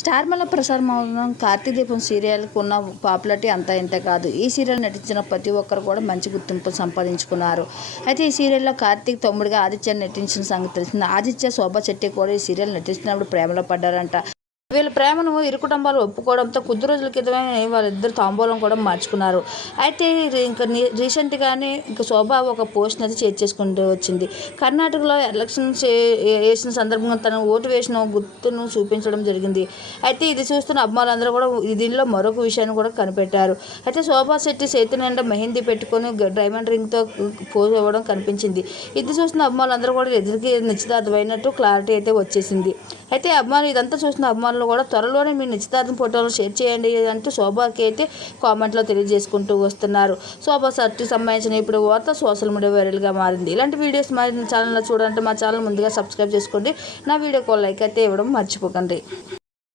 Star మల్ల ప్రసారం అవుతున్న కార్తీక దీపం సీరియల్కు ఉన్న పాపులారిటీ అంతా ఇంత కాదు. ఈ సీరియల్ నటించిన ప్రతి ఒక్కరు కూడా మంచి గుర్తింపు సంపాదించుకున్నారు. అయితే ఈ సీరియల్లో కార్తీక్ తమ్ముడిగా ఆదిత్య నటించిన సంగతి తెలిసింది. ఆదిత్య శోభా శెట్టి కూడా ఈ సీరియల్ నటిస్తున్నప్పుడు ప్రేమలో పడ్డారంట. వీళ్ళ ప్రేమను ఇరు కుటుంబాలు ఒప్పుకోవడంతో కొద్ది రోజుల క్రితమే వాళ్ళిద్దరు తాంబూలం కూడా మార్చుకున్నారు. అయితే ఇంకా రీసెంట్గానే ఇంకా శోభ ఒక పోస్ట్ అయితే షేర్ చేసుకుంటూ వచ్చింది. కర్ణాటకలో ఎలక్షన్ చే- వేసిన సందర్భంగా తన ఓటు వేసిన గుర్తును చూపించడం జరిగింది. అయితే ఇది చూస్తున్న అమ్మాయిలందరూ కూడా దీనిలో మరొక విషయాన్ని కూడా కనిపెట్టారు. అయితే శోభా శెట్టి చేతి నిండా మెహందీ పెట్టుకొని డైమండ్ రింగ్తో పోజ్ ఇవ్వడం కనిపించింది. ఇది చూసిన అమ్మాయిలందరూ కూడా ఎదురికి నిశ్చితార్థమైనట్టు క్లారిటీ అయితే వచ్చేసింది. అయితే అమ్మాయిలు ఇదంతా చూసిన అమ్మాయిలు కూడా త్వరలోనే మీ నిశ్చితార్థం ఫోటోలు షేర్ చేయండి అంటూ శోభాకి అయితే కామెంట్లో తెలియజేసుకుంటూ వస్తున్నారు. శోభా సర్టి సంబంధించిన ఇప్పుడు వార్త సోషల్ మీడియా వైరల్గా మారింది. ఇలాంటి వీడియోస్ మా ఛానల్లో చూడాలంటే మా ఛానల్ ముందుగా సబ్స్క్రైబ్ చేసుకోండి. నా వీడియోకి లైక్ అయితే ఇవ్వడం మర్చిపోకండి.